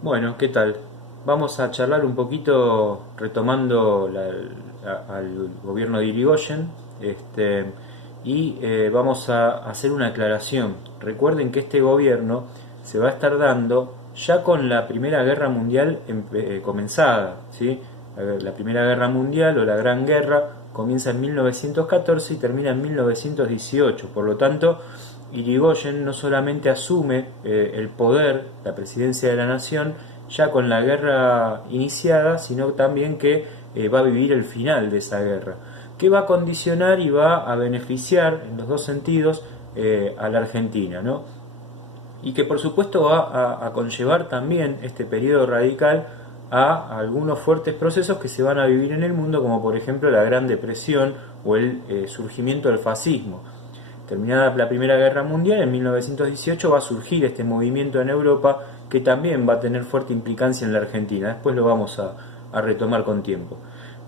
Bueno, ¿qué tal? Vamos a charlar un poquito retomando al gobierno de Irigoyen, vamos a hacer una aclaración. Recuerden que este gobierno se va a estar dando ya con la Primera Guerra Mundial comenzada, ¿sí? La Primera Guerra Mundial o la Gran Guerra comienza en 1914 y termina en 1918. Por lo tanto, Irigoyen no solamente asume el poder, la presidencia de la nación, ya con la guerra iniciada, sino también que va a vivir el final de esa guerra, que va a condicionar y va a beneficiar en los dos sentidos a la Argentina, ¿no? Y que por supuesto va a conllevar también este periodo radical a algunos fuertes procesos que se van a vivir en el mundo, como por ejemplo la Gran Depresión o el surgimiento del fascismo. Terminada la Primera Guerra Mundial, en 1918 va a surgir este movimiento en Europa que también va a tener fuerte implicancia en la Argentina. Después lo vamos a retomar con tiempo.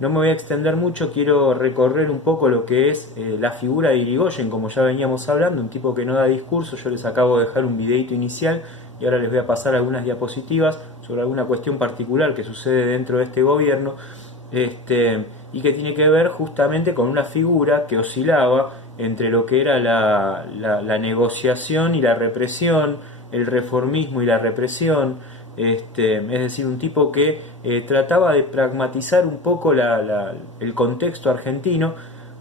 No me voy a extender mucho, quiero recorrer un poco lo que es la figura de Irigoyen, como ya veníamos hablando, un tipo que no da discurso. Yo les acabo de dejar un videito inicial y ahora les voy a pasar algunas diapositivas sobre alguna cuestión particular que sucede dentro de este gobierno, y que tiene que ver justamente con una figura que oscilaba entre lo que era la negociación y la represión, el reformismo y la represión, es decir, un tipo que trataba de pragmatizar un poco el contexto argentino,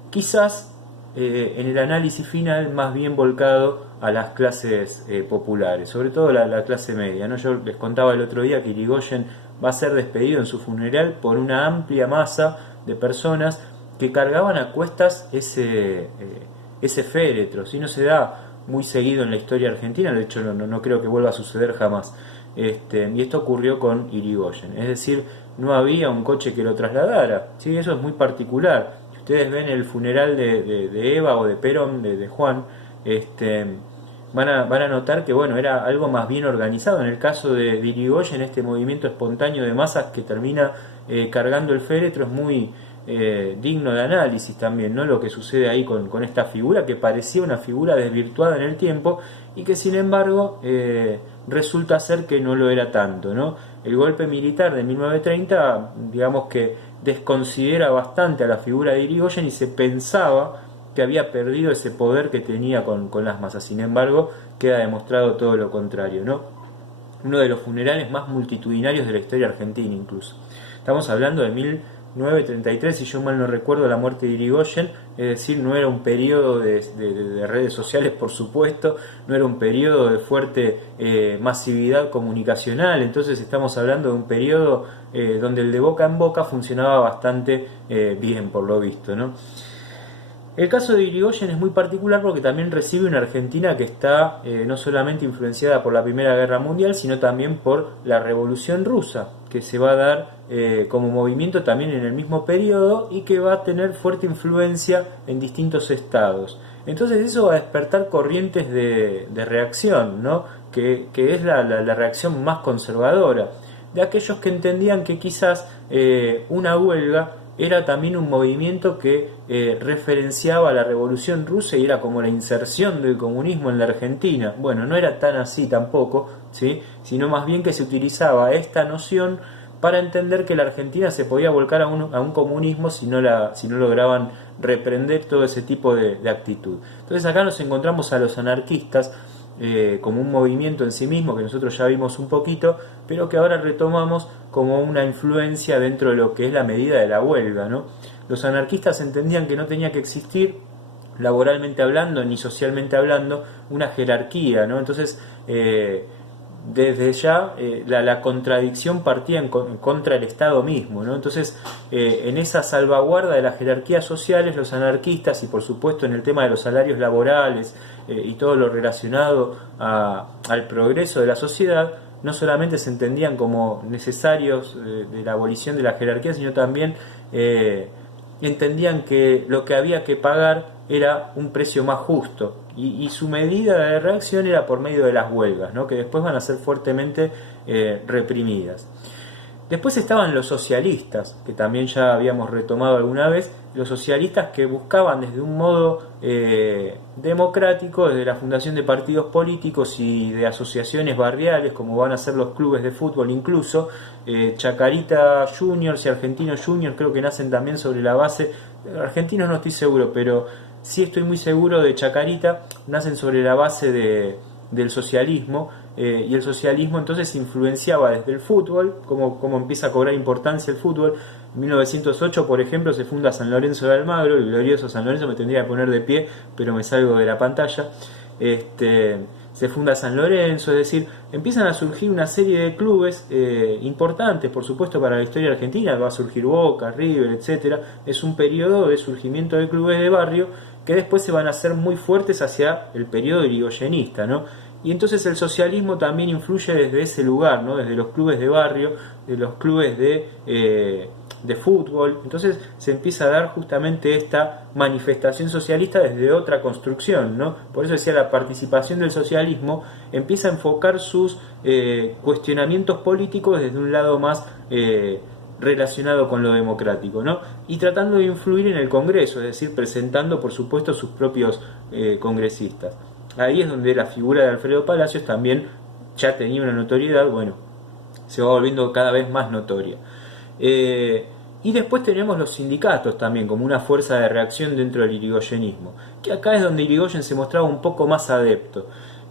quizás en el análisis final más bien volcado a las clases populares, sobre todo la clase media, ¿no? Yo les contaba el otro día que Irigoyen va a ser despedido en su funeral por una amplia masa de personas que cargaban a cuestas ese féretro. Si no se da muy seguido en la historia argentina, de hecho no creo que vuelva a suceder jamás. Y esto ocurrió con Irigoyen, es decir, no había un coche que lo trasladara. ¿Sí? Eso es muy particular. Si ustedes ven el funeral de Eva o de Perón, de Juan, van a notar que bueno, era algo más bien organizado. En el caso de Irigoyen, este movimiento espontáneo de masas que termina cargando el féretro es muy digno de análisis también, ¿no? Lo que sucede ahí con esta figura que parecía una figura desvirtuada en el tiempo y que sin embargo resulta ser que no lo era tanto, ¿no? El golpe militar de 1930, digamos que desconsidera bastante a la figura de Irigoyen y se pensaba que había perdido ese poder que tenía con las masas. Sin embargo, queda demostrado todo lo contrario, ¿no? Uno de los funerales más multitudinarios de la historia argentina incluso. Estamos hablando de 1933, si yo mal no recuerdo, la muerte de Irigoyen, es decir, no era un periodo de redes sociales, por supuesto, no era un periodo de fuerte masividad comunicacional. Entonces estamos hablando de un periodo donde el de boca en boca funcionaba bastante bien, por lo visto, ¿no? El caso de Irigoyen es muy particular porque también recibe una Argentina que está no solamente influenciada por la Primera Guerra Mundial, sino también por la Revolución Rusa, que se va a dar como movimiento también en el mismo periodo y que va a tener fuerte influencia en distintos estados. Entonces eso va a despertar corrientes de reacción, ¿no? Que es la reacción más conservadora, de aquellos que entendían que quizás una huelga era también un movimiento que referenciaba a la Revolución Rusa y era como la inserción del comunismo en la Argentina. Bueno, no era tan así tampoco, ¿sí? Sino más bien que se utilizaba esta noción para entender que la Argentina se podía volcar a un comunismo si no lograban reprender todo ese tipo de actitud. Entonces acá nos encontramos a los anarquistas como un movimiento en sí mismo que nosotros ya vimos un poquito, pero que ahora retomamos como una influencia dentro de lo que es la medida de la huelga, ¿no? Los anarquistas entendían que no tenía que existir, laboralmente hablando ni socialmente hablando, una jerarquía, ¿no? Entonces desde ya la contradicción partía contra el Estado mismo, ¿no? Entonces en esa salvaguarda de las jerarquías sociales, los anarquistas, y por supuesto en el tema de los salarios laborales y todo lo relacionado al progreso de la sociedad, no solamente se entendían como necesarios de la abolición de la jerarquía, sino también entendían que lo que había que pagar era un precio más justo, y su medida de reacción era por medio de las huelgas, ¿no? Que después van a ser fuertemente reprimidas. Después estaban los socialistas, que también ya habíamos retomado alguna vez, los socialistas que buscaban desde un modo democrático, desde la fundación de partidos políticos y de asociaciones barriales, como van a ser los clubes de fútbol incluso, Chacarita Juniors y Argentinos Juniors creo que nacen también sobre la base, argentinos no estoy seguro, pero sí estoy muy seguro de Chacarita, nacen sobre la base del socialismo, y el socialismo entonces influenciaba desde el fútbol, como empieza a cobrar importancia el fútbol. En 1908, por ejemplo, se funda San Lorenzo de Almagro, el glorioso San Lorenzo, me tendría que poner de pie, pero me salgo de la pantalla. Se funda San Lorenzo, es decir, empiezan a surgir una serie de clubes importantes, por supuesto, para la historia argentina. Va a surgir Boca, River, etcétera. Es un periodo de surgimiento de clubes de barrio que después se van a hacer muy fuertes hacia el periodo irigoyenista, ¿no? Y entonces el socialismo también influye desde ese lugar, ¿no? Desde los clubes de barrio, de los clubes de fútbol. Entonces se empieza a dar justamente esta manifestación socialista desde otra construcción, ¿no? Por eso decía, la participación del socialismo empieza a enfocar sus cuestionamientos políticos desde un lado más relacionado con lo democrático, ¿no? Y tratando de influir en el Congreso, es decir, presentando por supuesto sus propios congresistas. Ahí es donde la figura de Alfredo Palacios también ya tenía una notoriedad, bueno, se va volviendo cada vez más notoria. Y después tenemos los sindicatos también como una fuerza de reacción dentro del irigoyenismo, que acá es donde Irigoyen se mostraba un poco más adepto,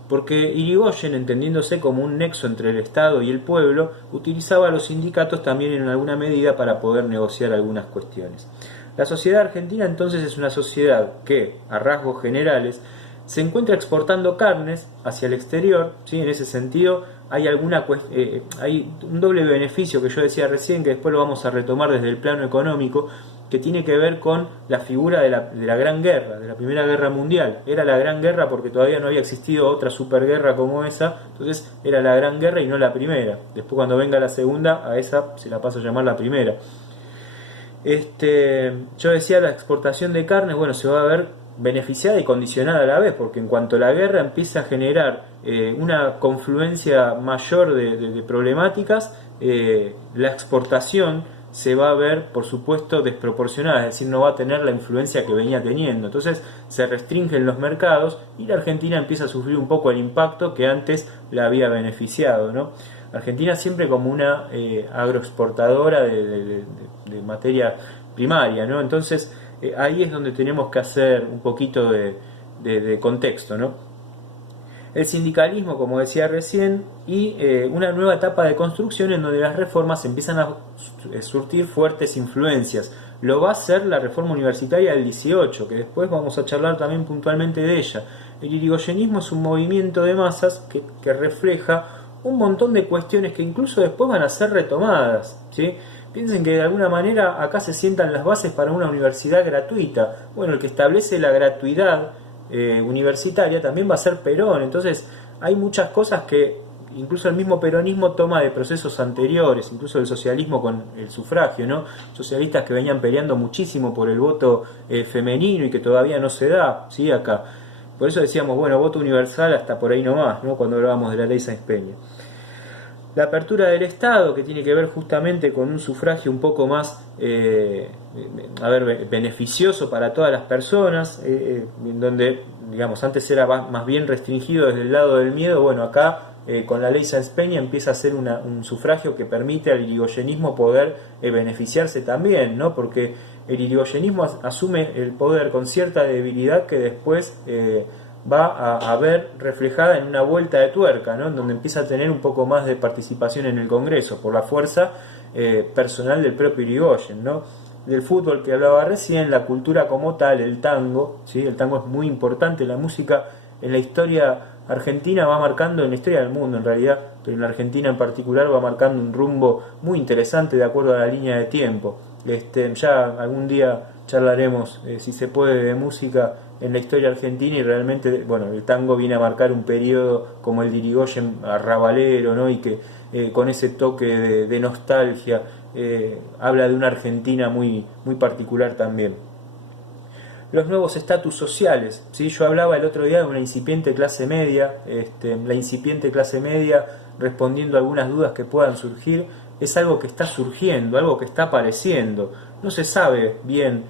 porque Irigoyen, entendiéndose como un nexo entre el Estado y el pueblo, utilizaba a los sindicatos también en alguna medida para poder negociar algunas cuestiones. La sociedad argentina entonces es una sociedad que, a rasgos generales, se encuentra exportando carnes hacia el exterior, ¿sí? En ese sentido hay hay un doble beneficio que yo decía recién, que después lo vamos a retomar desde el plano económico, que tiene que ver con la figura de la Gran Guerra, de la Primera Guerra Mundial. Era la Gran Guerra porque todavía no había existido otra superguerra como esa, entonces era la Gran Guerra y no la Primera. Después cuando venga la Segunda, a esa se la pasa a llamar la Primera. Yo decía, la exportación de carnes, bueno, se va a ver beneficiada y condicionada a la vez, porque en cuanto la guerra empieza a generar una confluencia mayor de problemáticas, la exportación se va a ver, por supuesto, desproporcionada, es decir, no va a tener la influencia que venía teniendo. Entonces se restringen los mercados y la Argentina empieza a sufrir un poco el impacto que antes la había beneficiado, ¿no? Argentina siempre como una agroexportadora de materia primaria, ¿no? Entonces ahí es donde tenemos que hacer un poquito de contexto, ¿no? El sindicalismo, como decía recién, y una nueva etapa de construcción en donde las reformas empiezan a surtir fuertes influencias. Lo va a ser la reforma universitaria del 18, que después vamos a charlar también puntualmente de ella. El irigoyenismo es un movimiento de masas que refleja un montón de cuestiones que incluso después van a ser retomadas, ¿sí? Piensen que de alguna manera acá se sientan las bases para una universidad gratuita. Bueno, el que establece la gratuidad universitaria también va a ser Perón. Entonces hay muchas cosas que incluso el mismo peronismo toma de procesos anteriores, incluso el socialismo con el sufragio, ¿no? Socialistas que venían peleando muchísimo por el voto femenino y que todavía no se da, ¿sí? Acá. Por eso decíamos, bueno, voto universal hasta por ahí nomás, ¿no? Cuando hablábamos de la ley Sáenz Peña. La apertura del Estado, que tiene que ver justamente con un sufragio un poco más beneficioso para todas las personas, donde, digamos, antes era más bien restringido desde el lado del miedo. Bueno, acá con la ley Sáenz Peña empieza a ser un sufragio que permite al irigoyenismo poder beneficiarse también, ¿no? Porque el irigoyenismo asume el poder con cierta debilidad que después va a ver reflejada en una vuelta de tuerca, ¿no? En donde empieza a tener un poco más de participación en el Congreso por la fuerza personal del propio Irigoyen, ¿no? Del fútbol que hablaba recién, la cultura como tal, el tango, ¿sí? El tango es muy importante, la música en la historia argentina va marcando, en la historia del mundo en realidad, pero en la Argentina en particular va marcando un rumbo muy interesante de acuerdo a la línea de tiempo. Ya algún día charlaremos, si se puede, de música en la historia argentina, y realmente, bueno, el tango viene a marcar un periodo como el de Irigoyen arrabalero, ¿no? Y que con ese toque de nostalgia habla de una Argentina muy, muy particular también. Los nuevos estatus sociales, ¿sí? Yo hablaba el otro día de una incipiente clase media, la incipiente clase media, respondiendo a algunas dudas que puedan surgir, es algo que está surgiendo, algo que está apareciendo. No se sabe bien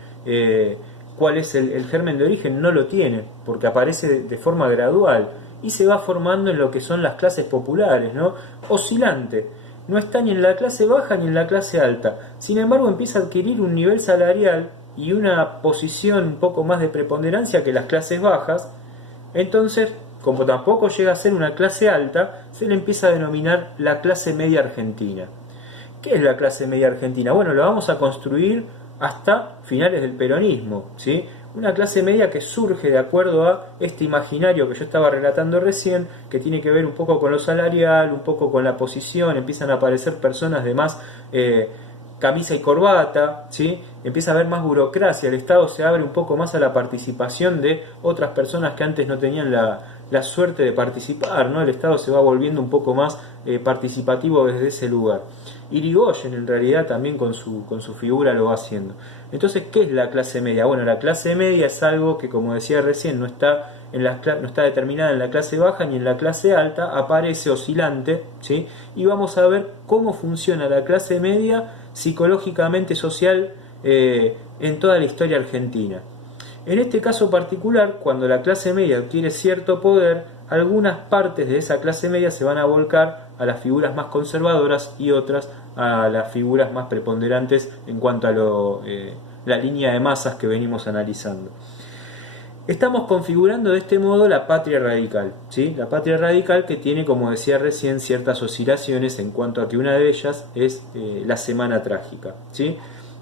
cuál es el germen de origen, no lo tiene, porque aparece de forma gradual y se va formando en lo que son las clases populares, ¿no? Oscilante, no está ni en la clase baja ni en la clase alta, sin embargo empieza a adquirir un nivel salarial y una posición un poco más de preponderancia que las clases bajas. Entonces, como tampoco llega a ser una clase alta, se le empieza a denominar la clase media argentina. ¿Qué es la clase media argentina? Bueno, la vamos a construir hasta finales del peronismo, ¿sí? Una clase media que surge de acuerdo a este imaginario que yo estaba relatando recién, que tiene que ver un poco con lo salarial, un poco con la posición, empiezan a aparecer personas de más camisa y corbata, ¿sí? Empieza a haber más burocracia, el Estado se abre un poco más a la participación de otras personas que antes no tenían la suerte de participar, ¿no? El Estado se va volviendo un poco más participativo desde ese lugar. Irigoyen en realidad también con su figura lo va haciendo. Entonces, ¿qué es la clase media? Bueno, la clase media es algo que, como decía recién, no está determinada en la clase baja ni en la clase alta, aparece oscilante, ¿sí? Y vamos a ver cómo funciona la clase media psicológicamente social en toda la historia argentina. En este caso particular, cuando la clase media adquiere cierto poder, algunas partes de esa clase media se van a volcar a las figuras más conservadoras y otras a las figuras más preponderantes en cuanto a la línea de masas que venimos analizando. Estamos configurando de este modo la patria radical, ¿sí? La patria radical que tiene, como decía recién, ciertas oscilaciones en cuanto a que una de ellas es la semana trágica, ¿sí?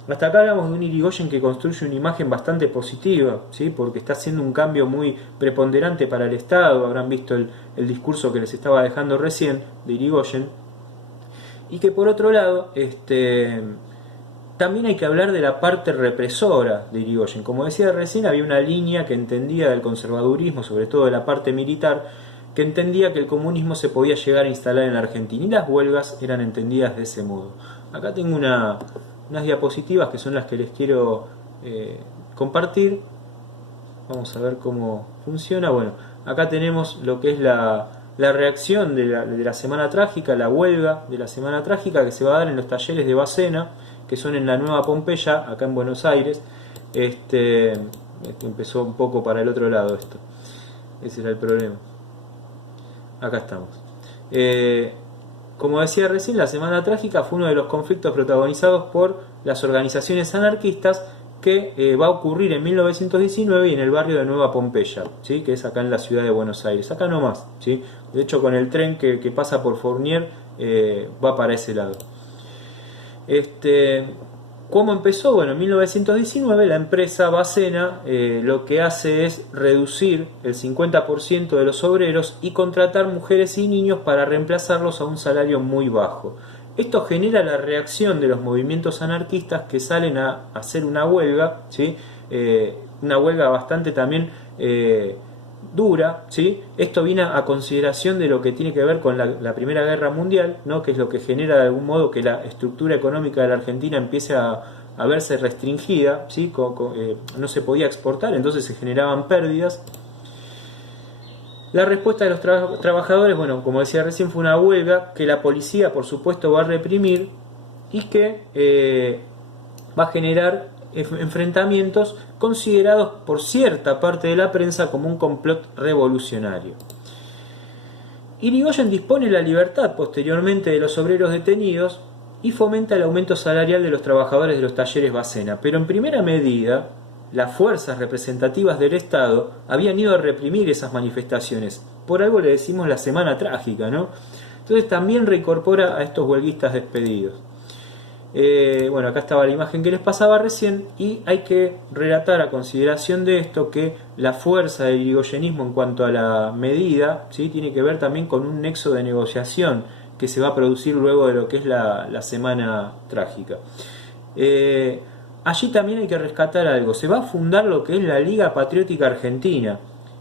Hasta acá hablamos de un Irigoyen que construye una imagen bastante positiva, ¿sí? Porque está haciendo un cambio muy preponderante para el Estado. Habrán visto el discurso que les estaba dejando recién de Irigoyen. Y que por otro lado, también hay que hablar de la parte represora de Irigoyen. Como decía recién, había una línea que entendía del conservadurismo, sobre todo de la parte militar, que entendía que el comunismo se podía llegar a instalar en la Argentina y las huelgas eran entendidas de ese modo. Acá tengo unas diapositivas que son las que les quiero compartir. Vamos a ver cómo funciona. Bueno, acá tenemos lo que es la reacción de la Semana Trágica, la huelga de la Semana Trágica que se va a dar en los talleres de Bacena, que son en la Nueva Pompeya, acá en Buenos Aires. Empezó un poco para el otro lado esto. Ese era el problema. Acá estamos. Como decía recién, la Semana Trágica fue uno de los conflictos protagonizados por las organizaciones anarquistas que va a ocurrir en 1919 y en el barrio de Nueva Pompeya, ¿sí? Que es acá en la ciudad de Buenos Aires, acá nomás, ¿sí? De hecho, con el tren que pasa por Fournier va para ese lado. ¿Cómo empezó? Bueno, en 1919 la empresa Bacena lo que hace es reducir el 50% de los obreros y contratar mujeres y niños para reemplazarlos a un salario muy bajo. Esto genera la reacción de los movimientos anarquistas que salen a hacer una huelga, ¿sí? Una huelga bastante también dura, ¿sí? Esto viene a consideración de lo que tiene que ver con la Primera Guerra Mundial, ¿no? Que es lo que genera de algún modo que la estructura económica de la Argentina empiece a verse restringida, ¿sí? No se podía exportar, entonces se generaban pérdidas. La respuesta de los trabajadores, bueno, como decía recién, fue una huelga que la policía, por supuesto, va a reprimir y que va a generar enfrentamientos considerados por cierta parte de la prensa como un complot revolucionario. Irigoyen dispone la libertad posteriormente de los obreros detenidos y fomenta el aumento salarial de los trabajadores de los talleres Bacena, pero en primera medida las fuerzas representativas del Estado habían ido a reprimir esas manifestaciones. Por algo le decimos la Semana Trágica, ¿no? Entonces también reincorpora a estos huelguistas despedidos. Bueno, acá estaba la imagen que les pasaba recién y hay que relatar a consideración de esto que la fuerza del irigoyenismo en cuanto a la medida, ¿sí? Tiene que ver también con un nexo de negociación que se va a producir luego de lo que es la Semana Trágica. Allí también hay que rescatar algo. Se va a fundar lo que es la Liga Patriótica Argentina,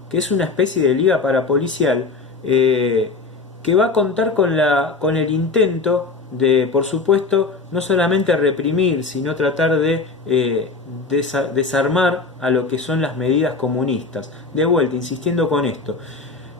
que es una especie de liga parapolicial que va a contar con el intento de, por supuesto, no solamente reprimir, sino tratar de desarmar a lo que son las medidas comunistas. De vuelta, insistiendo con esto.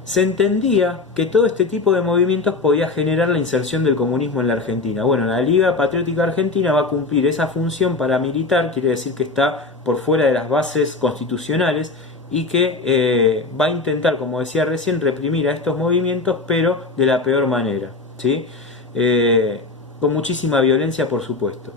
se entendía que todo este tipo de movimientos podía generar la inserción del comunismo en la Argentina. Bueno, la Liga Patriótica Argentina va a cumplir esa función paramilitar, quiere decir que está por fuera de las bases constitucionales y que va a intentar, como decía recién, reprimir a estos movimientos, pero de la peor manera, ¿sí? Con muchísima violencia, por supuesto.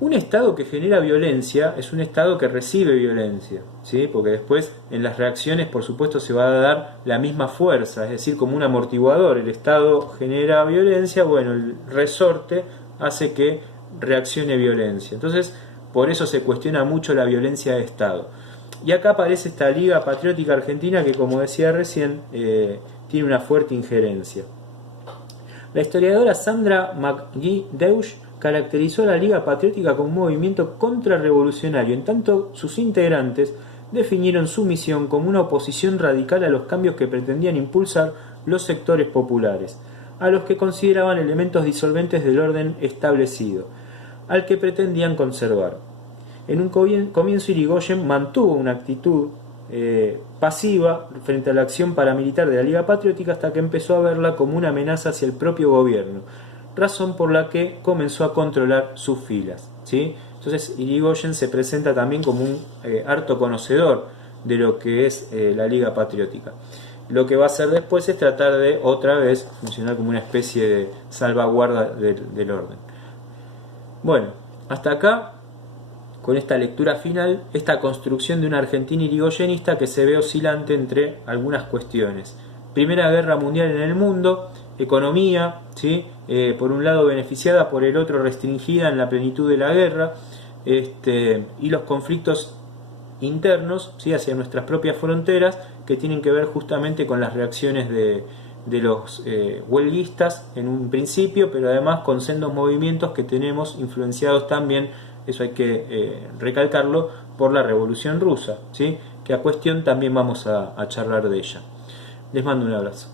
Un Estado que genera violencia es un Estado que recibe violencia, ¿sí? Porque después en las reacciones, por supuesto, se va a dar la misma fuerza, es decir, como un amortiguador. El Estado genera violencia, bueno, el resorte hace que reaccione violencia. Entonces, por eso se cuestiona mucho la violencia de Estado. Y acá aparece esta Liga Patriótica Argentina que, como decía recién, tiene una fuerte injerencia. La historiadora Sandra McGee-Deutsch caracterizó a la Liga Patriótica como un movimiento contrarrevolucionario, en tanto sus integrantes definieron su misión como una oposición radical a los cambios que pretendían impulsar los sectores populares, a los que consideraban elementos disolventes del orden establecido, al que pretendían conservar. En un comienzo Irigoyen mantuvo una actitud pasiva frente a la acción paramilitar de la Liga Patriótica hasta que empezó a verla como una amenaza hacia el propio gobierno, razón por la que comenzó a controlar sus filas, ¿sí? Entonces Irigoyen se presenta también como un harto conocedor de lo que es la Liga Patriótica. Lo que va a hacer después es tratar de otra vez funcionar como una especie de salvaguarda del orden. Bueno, hasta acá, con esta lectura final, esta construcción de una Argentina irigoyenista que se ve oscilante entre algunas cuestiones. Primera Guerra Mundial en el mundo, economía, ¿sí? Por un lado beneficiada, por el otro restringida en la plenitud de la guerra, y los conflictos internos, ¿sí? Hacia nuestras propias fronteras, que tienen que ver justamente con las reacciones de los huelguistas en un principio, pero además con sendos movimientos que tenemos influenciados también, eso hay que recalcarlo, por la Revolución Rusa, ¿sí? Que a cuestión también vamos a charlar de ella. Les mando un abrazo.